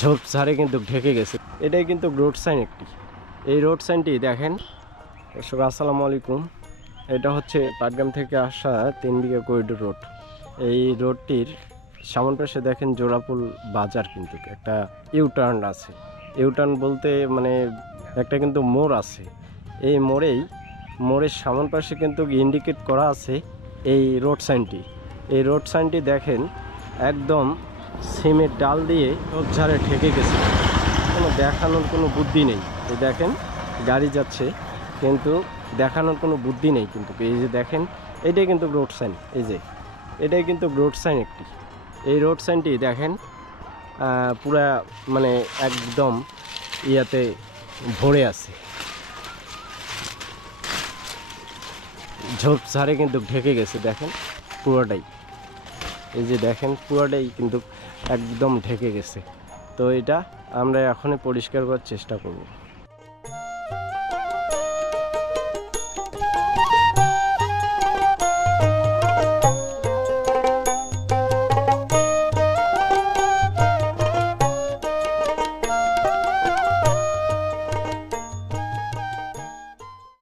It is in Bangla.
ঝোপঝাড়ে কিন্তু ঢেকে গেছে। এটাই কিন্তু রোড সাইন একটি। এই রোড সাইনটি দেখেন। দর্শক আসসালামু আলাইকুম। এটা হচ্ছে পাটগ্রাম থেকে আসা 3 বিঘা করিডোর রোড। এই রোডটির সামন পাশে দেখেন জোড়াপুল বাজার, কিন্তু একটা ইউটার্ন আছে। ইউটার্ন বলতে মানে একটা কিন্তু মোড় আছে। এই মোড়ের সামন পাশে কিন্তু ইন্ডিকেট করা আছে এই রোড সাইনটি। এই রোড সাইনটি দেখেন একদম সিমের ডাল দিয়ে ঝোপঝাড়ে ঢেকে গেছে। কোনো দেখানোর কোনো বুদ্ধি নেই। এই দেখেন গাড়ি যাচ্ছে, কিন্তু দেখানোর কোনো বুদ্ধি নেই। কিন্তু এই যে দেখেন, এটাই কিন্তু রোড সাইন। এই যে এটাই কিন্তু রোড সাইন একটি। এই রোড সাইনটি দেখেন পুরা মানে একদম ইয়াতে ভরে আছে, ঝোপঝাড়ে কিন্তু ঢেকে গেছে। দেখেন পুরোটাই, এই যে দেখেন পুরোটাই কিন্তু একদম ঢেকে গেছে। তো এটা আমরা এখনই পরিষ্কার করার চেষ্টা করব।